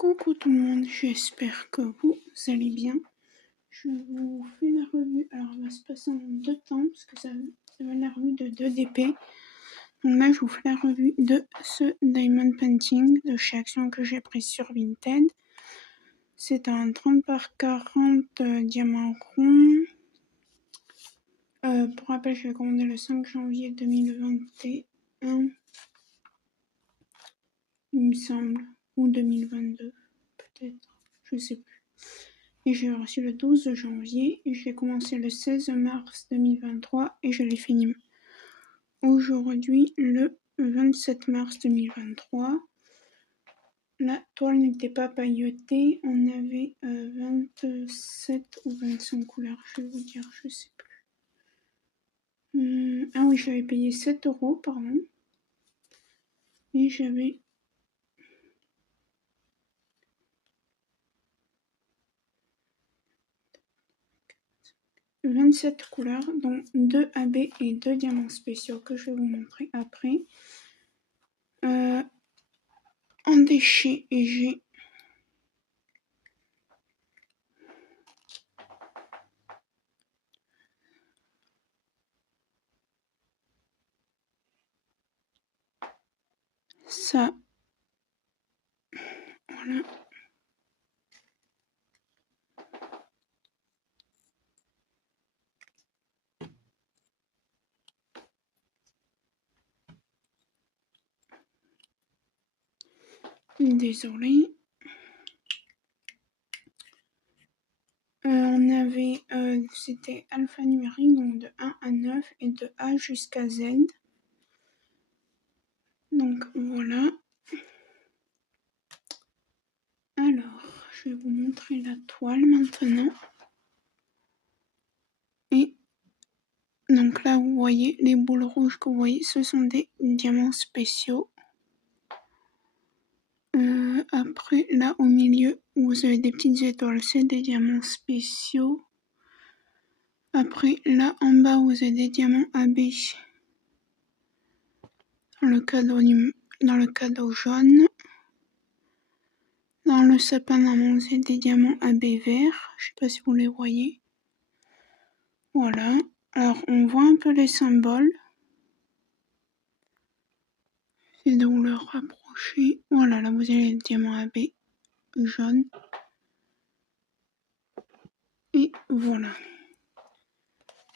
Coucou tout le monde, j'espère que vous allez bien. Je vous fais la revue, alors elle va se passer en 2 temps, parce que ça va la revue de 2 DP. Donc là je vous fais la revue de ce Diamond Painting de chez Action que j'ai pris sur Vinted. C'est un 30 par 40 diamant rond. Pour rappel, je l'ai commandé le 5 janvier 2021, il me semble, ou 2022, peut-être, je sais plus. Et j'ai reçu le 12 janvier, et j'ai commencé le 16 mars 2023, et je l'ai fini aujourd'hui, le 27 mars 2023. La toile n'était pas pailletée, on avait 27 ou 25 couleurs, je vais vous dire, je sais plus. Ah oui, j'avais payé 7 €, pardon. Et j'avais 27 couleurs, dont 2 AB et 2 diamants spéciaux que je vais vous montrer après. En déchets, j'ai ça, voilà. Désolée. On avait, c'était alphanumérique, donc de 1 à 9 et de A jusqu'à Z. Donc voilà. Alors, je vais vous montrer la toile maintenant. Et donc là, vous voyez les boules rouges que vous voyez, ce sont des diamants spéciaux. Après, là au milieu, vous avez des petites étoiles, c'est des diamants spéciaux. Après, là en bas, vous avez des diamants AB dans le cadeau jaune. Dans le sapin, normalement, vous avez des diamants AB verts. Je sais pas si vous les voyez. Voilà. Alors, on voit un peu les symboles. C'est de vous le rapprocher. Voilà, là, vous avez les diamants AB jaune. Et voilà.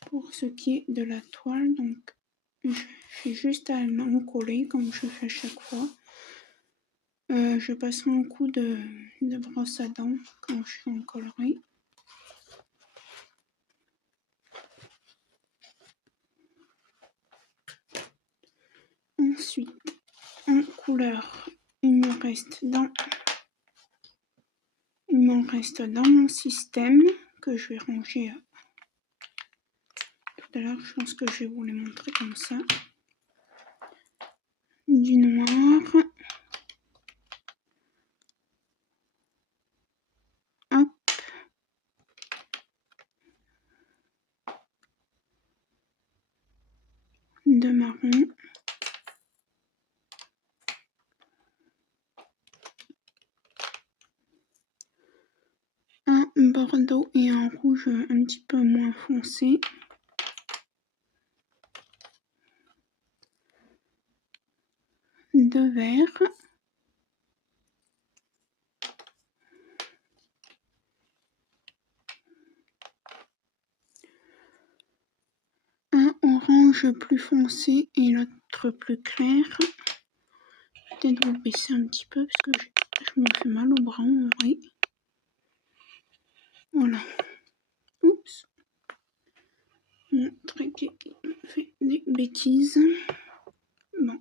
Pour ce qui est de la toile, donc, j'ai juste à l'encoller comme je fais à chaque fois. Je passerai un coup de brosse à dents quand je l'encollerai. Ensuite, en couleur, il m'en reste dans mon système que je vais ranger tout à l'heure. Je pense que je vais vous les montrer comme ça. Du noir. Hop. De marron. Un bordeaux et un rouge un petit peu moins foncé. Deux verts. Un orange plus foncé et l'autre plus clair. Peut-être vous baisser un petit peu parce que je me fais mal au bras en vrai. Voilà. Oups. Mon trépied fait des bêtises. Bon.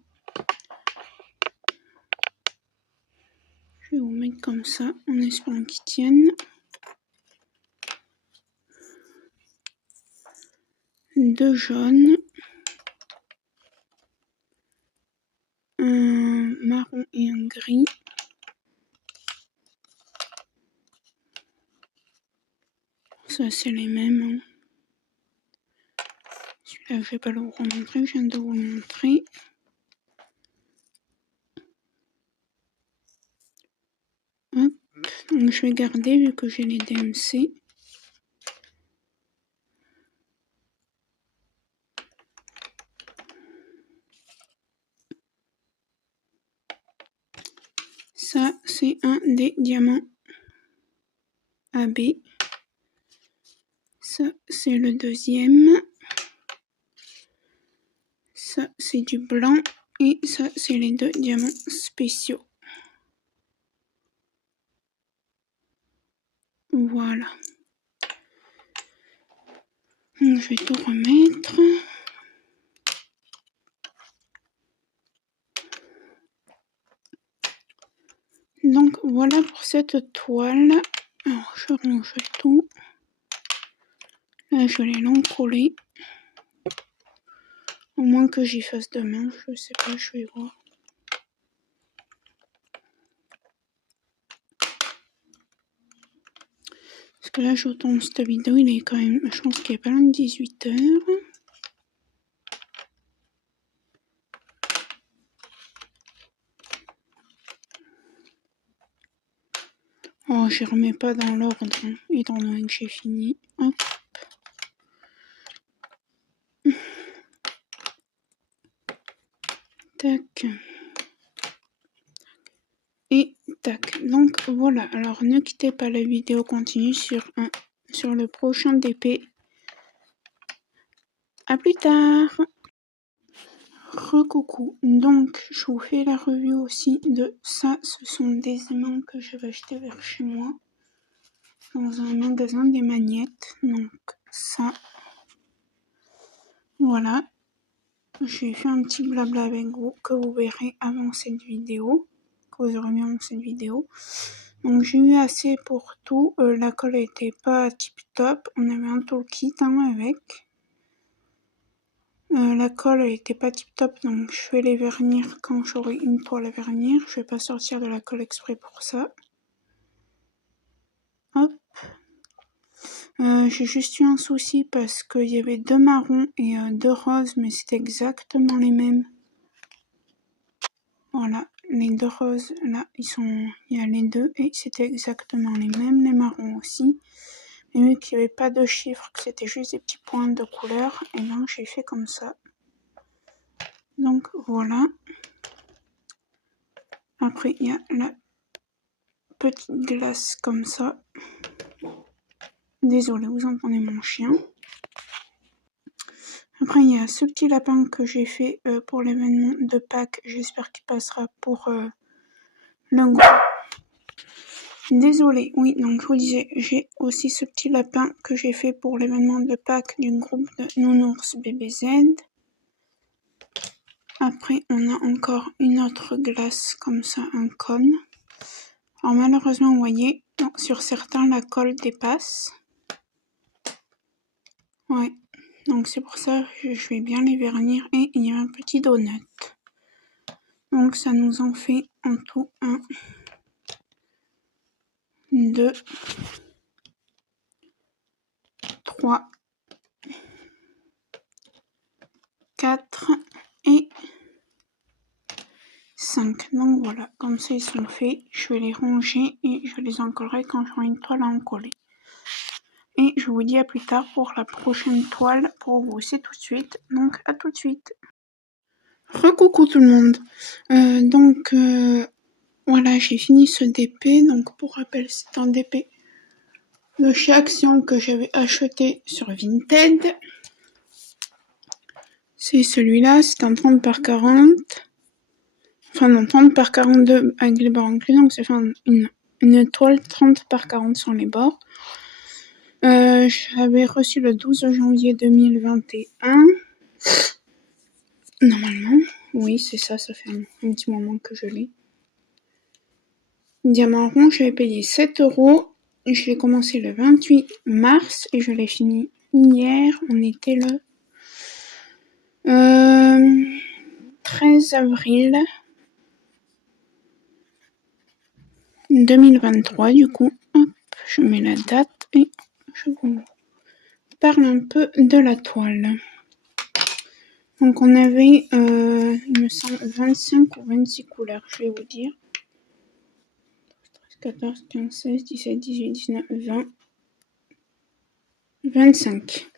Je vais vous mettre comme ça en espérant qu'ils tiennent. Deux jaunes. Un marron et un gris. Ça c'est les mêmes. Hein. Celui-là je vais pas le remontrer, je viens de vous le montrer. Hop. Donc je vais garder vu que j'ai les DMC. Ça, c'est un des diamants AB. Ça, c'est le deuxième. Ça, c'est du blanc. Et ça, c'est les deux diamants spéciaux. Voilà. Donc, je vais tout remettre. Donc, voilà pour cette toile. Alors, je range tout. Là, je vais l'encoller. Au moins que j'y fasse demain. Je sais pas, je vais voir. Parce que là, je tourne cette vidéo, il est quand même, je pense qu'il est pas loin de 18h. Oh, je remets pas dans l'ordre, hein, étant donné que j'ai fini. Hop. Tac. Et tac. Donc voilà. Alors ne quittez pas la vidéo, continue sur le prochain DP. À plus tard. Recoucou. Donc je vous fais la review aussi de ça. Ce sont des aimants que j'avais achetés vers chez moi dans un magasin des magnettes. Donc ça. Voilà. J'ai fait un petit blabla avec vous que vous verrez avant cette vidéo, que vous aurez mis avant cette vidéo. Donc j'ai eu assez pour tout. La colle était pas tip top. On avait un toolkit avec. La colle était pas tip top, donc je vais les vernir quand j'aurai une toile à vernir. Je vais pas sortir de la colle exprès pour ça. Hop. J'ai juste eu un souci parce qu'il y avait deux marrons et deux roses, mais c'était exactement les mêmes. Voilà, les deux roses, là, il y a les deux, et c'était exactement les mêmes, les marrons aussi. Mais vu qu'il n'y avait pas de chiffres, que c'était juste des petits points de couleur, et ben j'ai fait comme ça. Donc voilà. Après, il y a la petite glace comme ça. Désolée, vous entendez mon chien. Après, il y a ce petit lapin que j'ai fait pour l'événement de Pâques. J'espère qu'il passera pour le groupe. Désolée, oui, donc je vous disais, j'ai aussi ce petit lapin que j'ai fait pour l'événement de Pâques du groupe de Nounours BBZ. Après, on a encore une autre glace comme ça, un cône. Alors malheureusement, vous voyez, sur certains, la colle dépasse. Ouais, donc c'est pour ça que je vais bien les vernir. Et il y a un petit donut. Donc ça nous en fait en tout 1, 2, 3, 4 et 5. Donc voilà, comme ça ils sont faits. Je vais les ranger et je les encollerai quand j'aurai une toile à encoller. Et je vous dis à plus tard pour la prochaine toile pour vous. C'est tout de suite. Donc à tout de suite. Recoucou tout le monde. Voilà, j'ai fini ce DP. Donc pour rappel, c'est un DP de chez Action que j'avais acheté sur Vinted. C'est celui-là, c'est un 30 par 40. Enfin non, 30 par 42 avec les bords inclus, donc ça fait une toile 30 par 40 sur les bords. J'avais reçu le 12 janvier 2021. Normalement, oui, c'est ça, ça fait un petit moment que je l'ai. Diamant rond, j'avais payé 7€. Je l'ai commencé le 28 mars et je l'ai fini hier. On était le 13 avril 2023 du coup. Hop, je mets la date et je vous parle un peu de la toile. Donc on avait, il me semble, 25 ou 26 couleurs, je vais vous dire. 14, 15, 16, 17, 18, 19, 20, 25.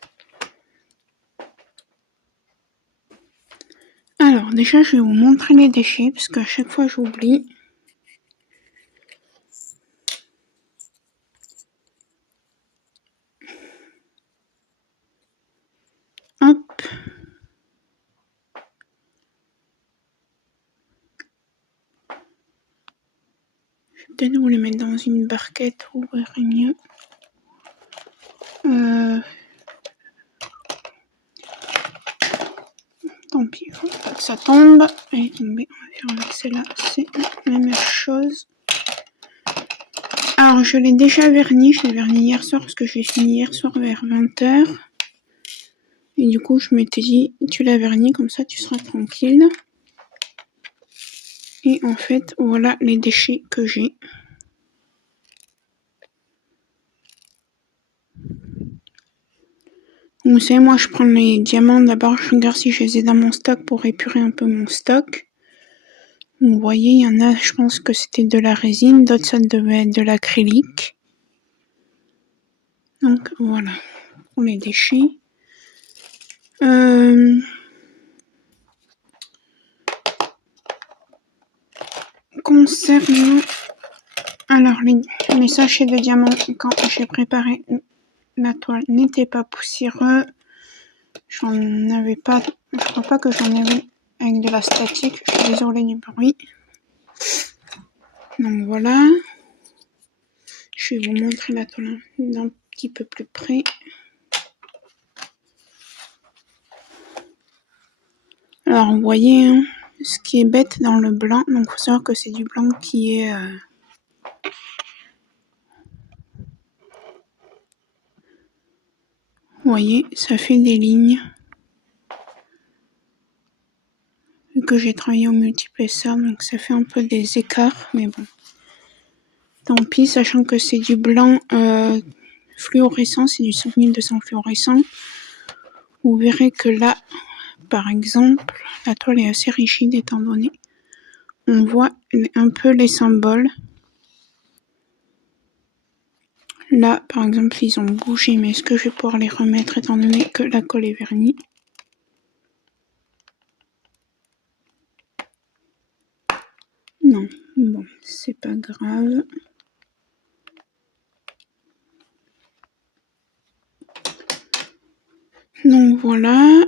Alors, déjà, je vais vous montrer les déchets, parce qu'à chaque fois, j'oublie. Hop. Je vais peut-être vous les mettre dans une barquette, vous verrez mieux. Tant pis, il faut pas que ça tombe. Elle est tombée. On va faire avec celle-là. C'est la même chose. Alors, je l'ai déjà verni. Je l'ai verni hier soir parce que je l'ai fini hier soir vers 20h. Et du coup, je m'étais dit, tu l'as verni, comme ça, tu seras tranquille. Et en fait, voilà les déchets que j'ai. Vous savez, moi, je prends les diamants d'abord. Je regarde si je les ai dans mon stock pour épurer un peu mon stock. Vous voyez, il y en a, je pense que c'était de la résine. D'autres, ça devait être de l'acrylique. Donc, voilà. Pour les déchets. Concernant alors les sachets de diamants, quand j'ai préparé la toile, n'était pas poussiéreux. J'en avais pas, je crois pas que j'en avais avec de la statique. Je suis désolée du bruit. Donc voilà. Je vais vous montrer la toile d'un petit peu plus près. Alors vous voyez, hein, ce qui est bête dans le blanc, donc il faut savoir que c'est du blanc qui est vous voyez, ça fait des lignes. Vu que j'ai travaillé au multiplesseur, donc ça fait un peu des écarts, mais bon. Tant pis, sachant que c'est du blanc fluorescent, c'est du 5200 fluorescent. Vous verrez que là, par exemple, la toile est assez rigide étant donné. On voit un peu les symboles. Là, par exemple, ils ont bougé, mais est-ce que je vais pouvoir les remettre étant donné que la colle est vernie? Non, bon, c'est pas grave. Donc voilà.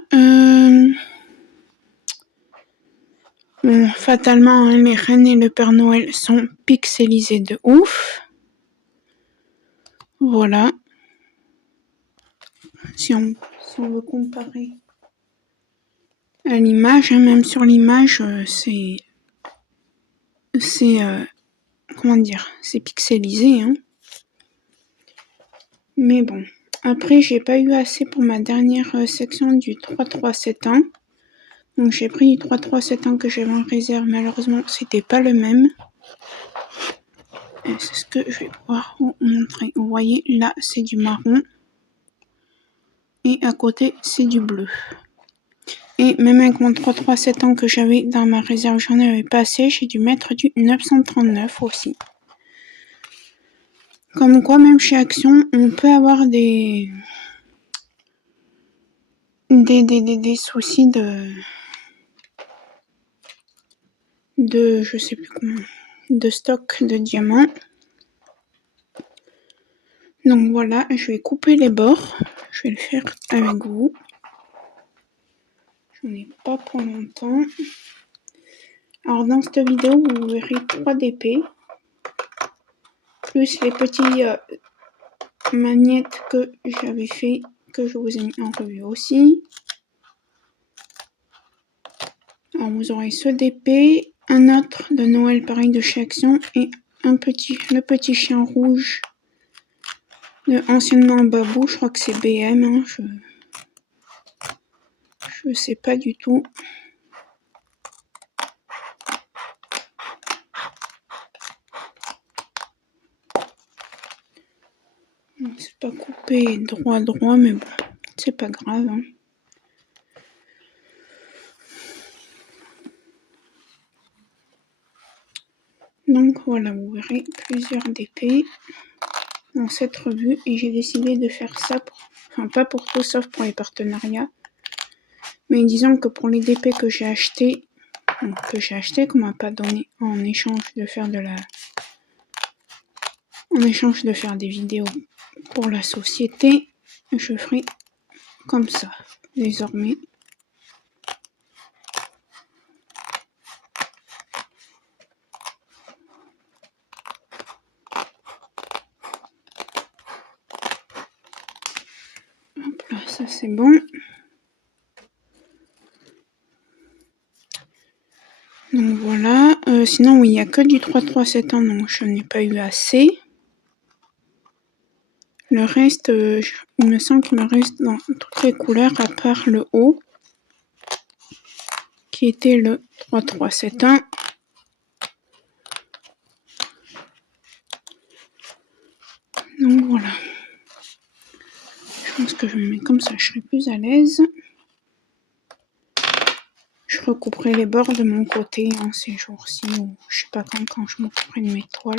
Bon, fatalement, hein, les reines et le Père Noël sont pixelisés de ouf. Voilà. Si on veut comparer à l'image, hein, même sur l'image, c'est comment dire, c'est pixelisé, hein. Mais bon. Après, j'ai pas eu assez pour ma dernière section du 3-3-7 ans. Donc j'ai pris du 3-3-7 ans que j'avais en réserve. Malheureusement, c'était pas le même. Et c'est ce que je vais pouvoir vous montrer. Vous voyez, là, c'est du marron. Et à côté, c'est du bleu. Et même avec mon 3-3-7 ans que j'avais dans ma réserve, j'en avais pas assez. J'ai dû mettre du 939 aussi. Comme quoi, même chez Action, on peut avoir des soucis de je sais plus comment, de stock de diamants. Donc voilà, je vais couper les bords. Je vais le faire avec vous. J'en ai pas pour longtemps. Alors dans cette vidéo, vous verrez 3 DP. Plus les petits magnettes que j'avais fait, que je vous ai mis en revue aussi. Alors vous aurez ce DP, un autre de Noël pareil de chez Action et le petit chien rouge de anciennement Babou, je crois que c'est BM, hein, je sais pas du tout. C'est pas coupé droit mais bon, c'est pas grave, hein. Donc voilà, vous verrez plusieurs DP dans cette revue et j'ai décidé de faire ça, pas pour tout sauf pour les partenariats, mais disons que pour les DP que j'ai acheté, qu'on m'a pas donné en échange de faire des vidéos pour la société, je ferai comme ça désormais. Hop là, ça c'est bon. Donc voilà, sinon oui, il n'y a que du 3-3-7 ans, donc je n'ai pas eu assez. Le reste, il me semble qu'il me reste dans toutes les couleurs, à part le haut, qui était le 3-3-7-1. Donc voilà. Je pense que je me mets comme ça, je serai plus à l'aise. Je recouperai les bords de mon côté en ces jours-ci, ou je sais pas quand je m'occuperai de mes toiles.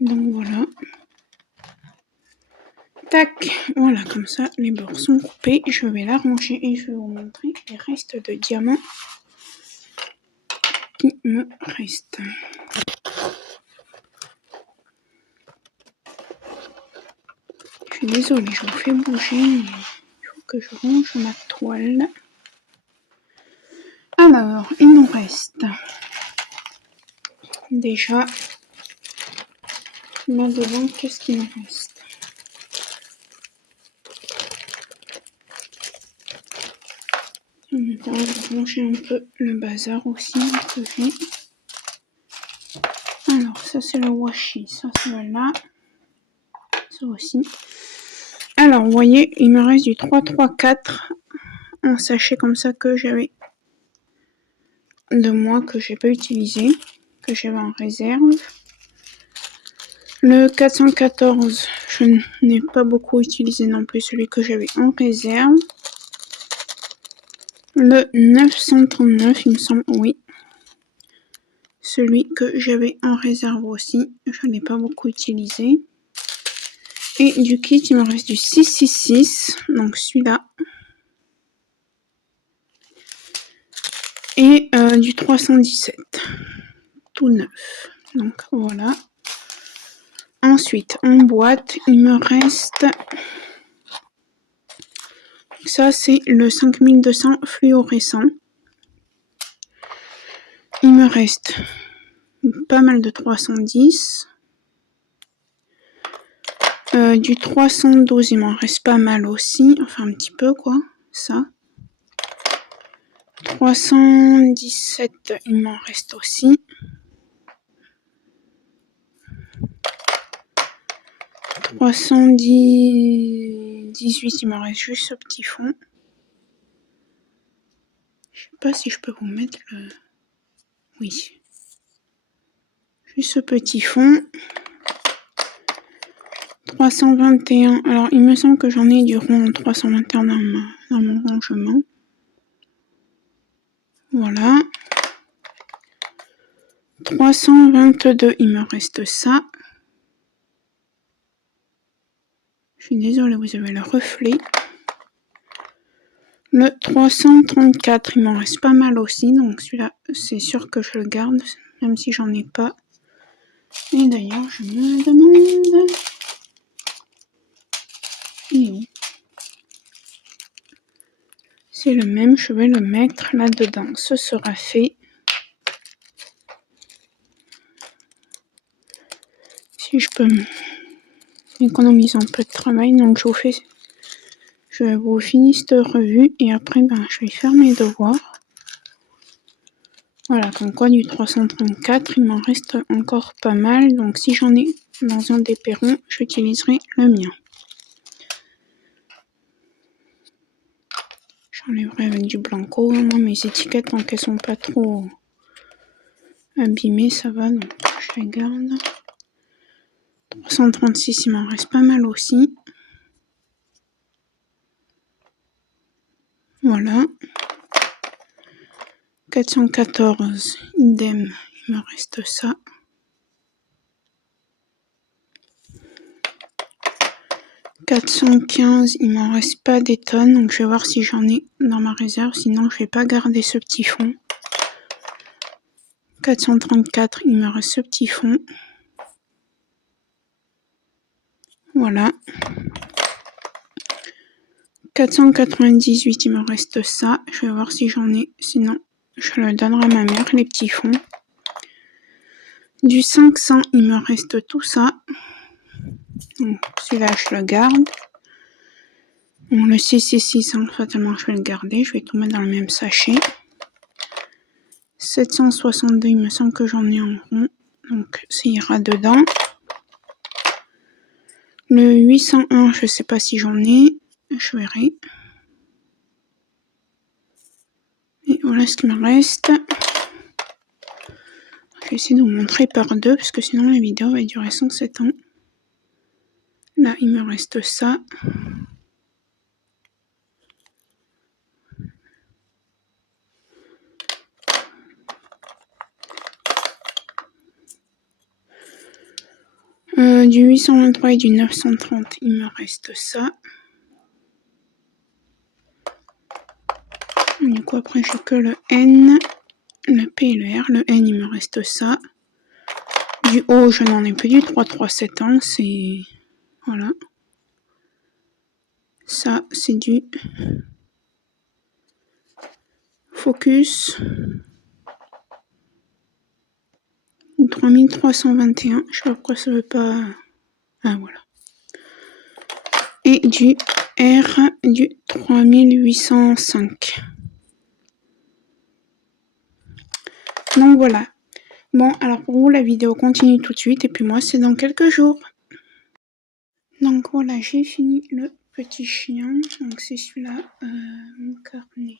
Donc voilà. Tac, voilà, comme ça les bords sont coupés. Je vais l'arranger et je vais vous montrer les restes de diamants qui me restent. Je suis désolée, je vous fais bouger, mais il faut que je range ma toile. Alors, il nous reste déjà là devant, qu'est-ce qu'il nous reste? Je vais ranger un peu le bazar aussi que j'ai. Alors, ça c'est le washi, ça c'est là, ça aussi. Alors, vous voyez, il me reste du 3-3-4, un sachet comme ça que j'avais de moi, que j'ai pas utilisé, que j'avais en réserve. Le 414, je n'ai pas beaucoup utilisé non plus, celui que j'avais en réserve. Le 939, il me semble, oui. Celui que j'avais en réserve aussi, je n'ai pas beaucoup utilisé. Et du kit, il me reste du 666, donc celui-là. Et du 317, tout neuf. Donc voilà. Ensuite, en boîte, il me reste... Ça, c'est le 5200 fluorescent. Il me reste pas mal de 310. Du 312, il m'en reste pas mal aussi. Enfin, un petit peu, quoi. Ça. 317, il m'en reste aussi. 318, il m'en reste juste ce petit fond. Je sais pas si je peux vous mettre le... Oui. Juste ce petit fond. 321. Alors, il me semble que j'en ai du rond 321 dans mon rangement. Voilà. 322, il me reste ça. Je suis désolée, vous avez le reflet. Le 334, il m'en reste pas mal aussi, donc celui-là, c'est sûr que je le garde, même si j'en ai pas. Et d'ailleurs, je me demande... Il est où? C'est le même, je vais le mettre là-dedans. Ce sera fait. Si je peux économiser un peu de travail, donc je vous finis cette revue et après, je vais faire mes devoirs. Voilà, comme quoi du 334, il m'en reste encore pas mal. Donc si j'en ai dans un des perrons, j'utiliserai le mien. J'enlèverai avec du blanco. Moi, mes étiquettes, tant qu'elles sont pas trop abîmées, ça va, donc je les garde. 336, il m'en reste pas mal aussi. Voilà. 414, idem, il me reste ça. 415, il m'en reste pas des tonnes, donc je vais voir si j'en ai dans ma réserve, sinon je vais pas garder ce petit fond. 434, il me reste ce petit fond. Voilà. 498, il me reste ça. Je vais voir si j'en ai, sinon je le donnerai à ma mère, les petits fonds. Du 500, il me reste tout ça. Donc celui-là, je le garde. Bon, le 600, fatalement, je vais le garder. Je vais tout mettre dans le même sachet. 762, il me semble que j'en ai en rond. Donc, ça ira dedans. Le 801, je sais pas si j'en ai. Je verrai. Et voilà ce qui me reste. Je vais essayer de vous montrer par deux, parce que sinon la vidéo va durer 107 ans. Là, il me reste ça. Du 823 et du 930, il me reste ça. Du coup, après, j'ai que le N, le P et le R. Le N, il me reste ça. Du O, je n'en ai plus. Du 337 ans, c'est... Voilà. Ça, c'est du Focus. 3321. Je sais pas pourquoi ça veut pas... Ah, voilà. Et du R, du 3805. Donc voilà. Bon, alors pour vous, la vidéo continue tout de suite. Et puis moi, c'est dans quelques jours. Donc voilà, j'ai fini le petit chien. Donc c'est celui-là, mon carnet.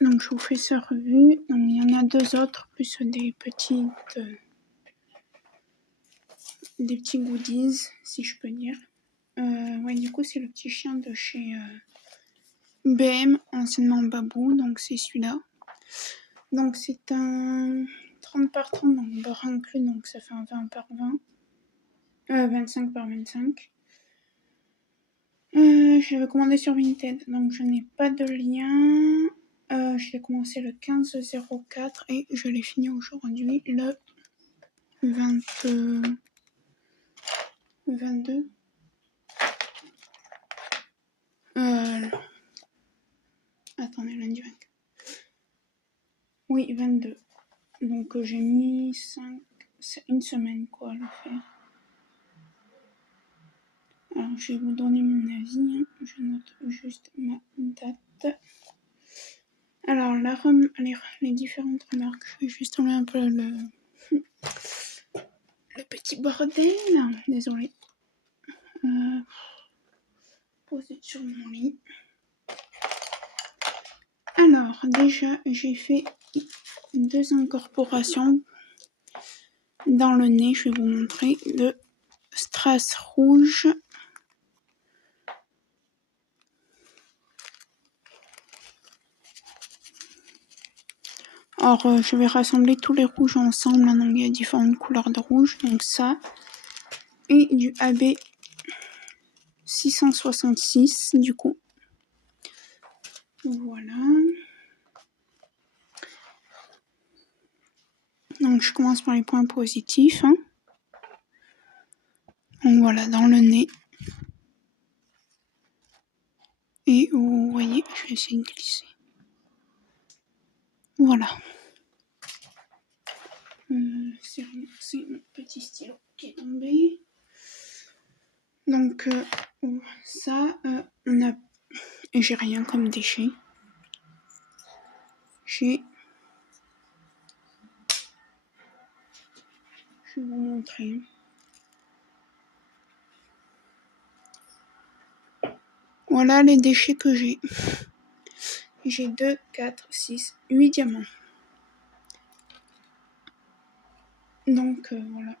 Donc je vous fais sa revue. Donc il y en a deux autres, plus des petits goodies, si je peux dire. Ouais, du coup c'est le petit chien de chez BM, anciennement Babou. Donc c'est celui-là. Donc c'est un 30 par 30, donc beurre inclus, donc ça fait un 20 par 20. 25 par 25. Je l'ai commandé sur Vinted, donc je n'ai pas de lien. Je l'ai commencé le 15/04 et je l'ai fini aujourd'hui le 22. Attendez, lundi 24. Oui, 22. Donc j'ai mis 1 semaine quoi à le faire. Alors je vais vous donner mon avis, hein. Je note juste ma date. Alors les différentes remarques, je vais juste enlever un peu le petit bordel. Désolée. Posé sur mon lit. Alors déjà j'ai fait 2 incorporations dans le nez. Je vais vous montrer de strass rouge. Alors je vais rassembler tous les rouges ensemble, donc il y a différentes couleurs de rouge, donc ça, et du AB 666 du coup. Voilà. Donc je commence par les points positifs. Hein. Donc voilà, dans le nez. Et vous voyez, je vais essayer de glisser. Voilà. C'est mon petit stylo qui est tombé. Donc ça, on a... J'ai rien comme déchet. Je vais vous montrer. Voilà les déchets que j'ai. J'ai 2, 4, 6, 8 diamants. Donc voilà.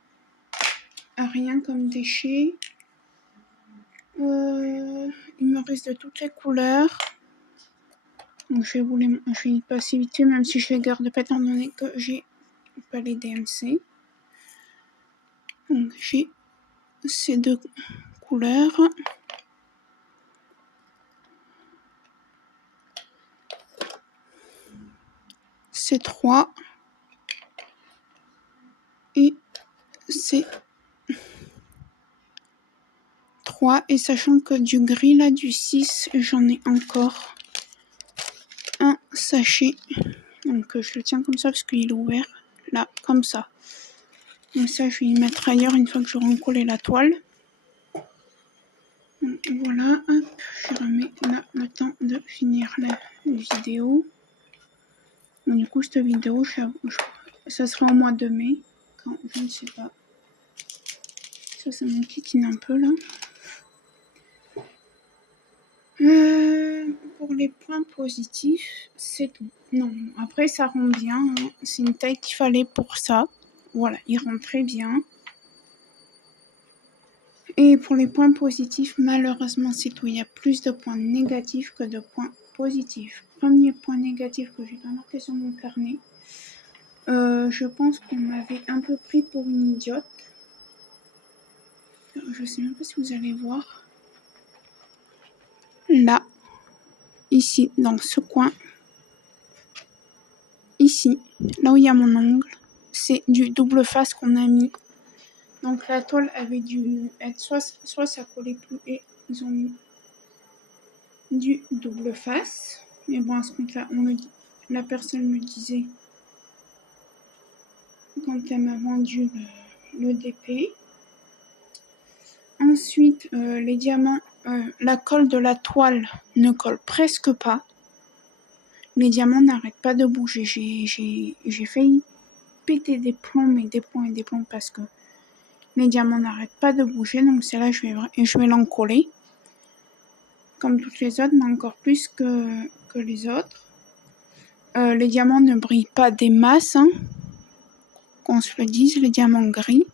Rien comme déchets. Il me reste de toutes les couleurs. Donc je vais y passer vite fait, même si je les garde pas étant donné que j'ai pas les DMC. Donc j'ai ces 2 couleurs. Ces 3. Et ces 3. Et sachant que du gris là, du 6, j'en ai encore un sachet. Donc je le tiens comme ça parce qu'il est ouvert. Là, comme ça. Donc ça, je vais y mettre ailleurs une fois que j'aurai collé la toile. Donc, voilà, hop, je remets là le temps de finir la vidéo. Donc, du coup, cette vidéo, ça sera au mois de mai. Quand, je ne sais pas. Ça m'enquiquine un peu là. Pour les points positifs, c'est tout. Non, après ça rend bien. Hein. C'est une taille qu'il fallait pour ça. Voilà, il rend très bien. Et pour les points positifs, malheureusement, c'est tout. Il y a plus de points négatifs que de points positifs. Premier point négatif que j'ai pas marqué sur mon carnet. Je pense qu'on m'avait un peu pris pour une idiote. Je sais même pas si vous allez voir. Là, ici, dans ce coin. Ici, là où il y a mon ongle, c'est du double face qu'on a mis. Donc la toile avait dû être soit ça collait plus et ils ont mis du double face. Mais bon, à ce compte-là, la personne me disait quand elle m'a vendu le DP. Ensuite, les diamants, la colle de la toile ne colle presque pas. Les diamants n'arrêtent pas de bouger. J'ai failli péter des plombs, mais des plombs et des plombs parce que les diamants n'arrêtent pas de bouger. Donc c'est là je vais l'encoller. Comme toutes les autres, mais encore plus que les autres. Les diamants ne brillent pas des masses, hein, qu'on se le dise, les diamants gris.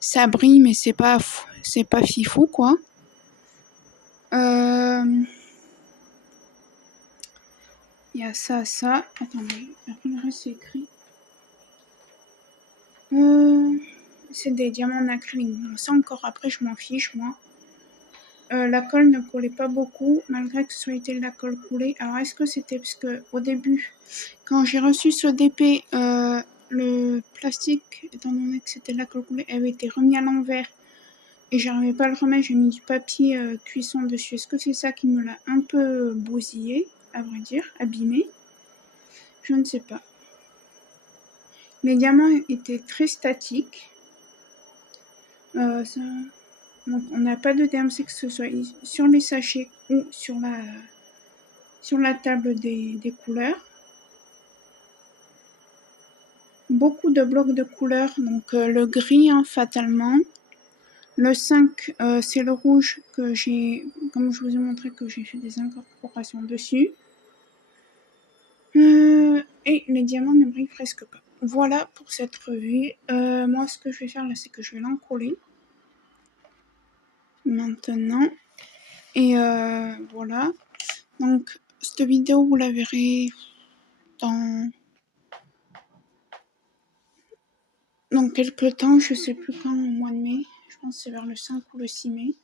Ça brille, mais c'est pas fifou, quoi. Il y a ça. Attendez, après le reste c'est écrit. C'est des diamants en acrylique. Bon, ça encore après, je m'en fiche, moi. La colle ne collait pas beaucoup, malgré que ce soit été de la colle coulée. Alors, est-ce que c'était parce que au début, quand j'ai reçu ce DP, le plastique, étant donné que c'était de la colle coulée, avait été remis à l'envers et j'arrivais pas à le remettre, j'ai mis du papier cuisson dessus. Est-ce que c'est ça qui me l'a un peu bousillé, à vrai dire, abîmé? Je ne sais pas. Les diamants étaient très statiques. Donc on n'a pas de DMC, que ce soit sur les sachets ou sur la table des couleurs. Beaucoup de blocs de couleurs, donc le gris, hein, fatalement. Le 5, c'est le rouge que j'ai, comme je vous ai montré, que j'ai fait des incorporations dessus. Et les diamants ne brillent presque pas. Voilà pour cette revue. Moi, ce que je vais faire là, c'est que je vais l'encoller. Maintenant. Et voilà. Donc, cette vidéo, vous la verrez dans quelques temps. Je sais plus quand, au mois de mai. Je pense que c'est vers le 5 ou le 6 mai.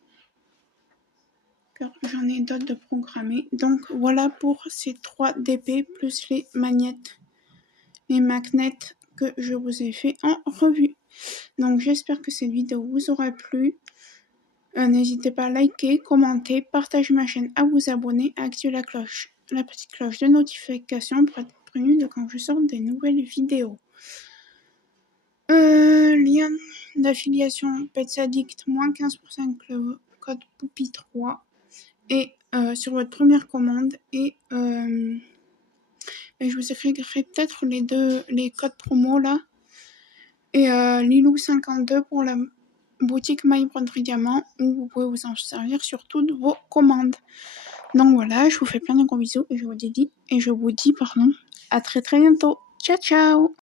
Car j'en ai d'autres de programmés. Donc, voilà pour ces 3 DP plus les magnettes. Les magnets que je vous ai fait en revue. Donc, j'espère que cette vidéo vous aura plu. N'hésitez pas à liker, commenter, partager ma chaîne, à vous abonner, à activer la petite cloche de notification pour être prévenu de quand je sors des nouvelles vidéos. Lien d'affiliation Pets Addict, moins 15% avec le code POUPI3 et sur votre première commande et je vous écrirai peut-être les codes promo là et Lilou52 boutique My Broderie Diamant où vous pouvez vous en servir sur toutes vos commandes. Donc voilà, je vous fais plein de gros bisous et je vous dis à très très bientôt. Ciao ciao!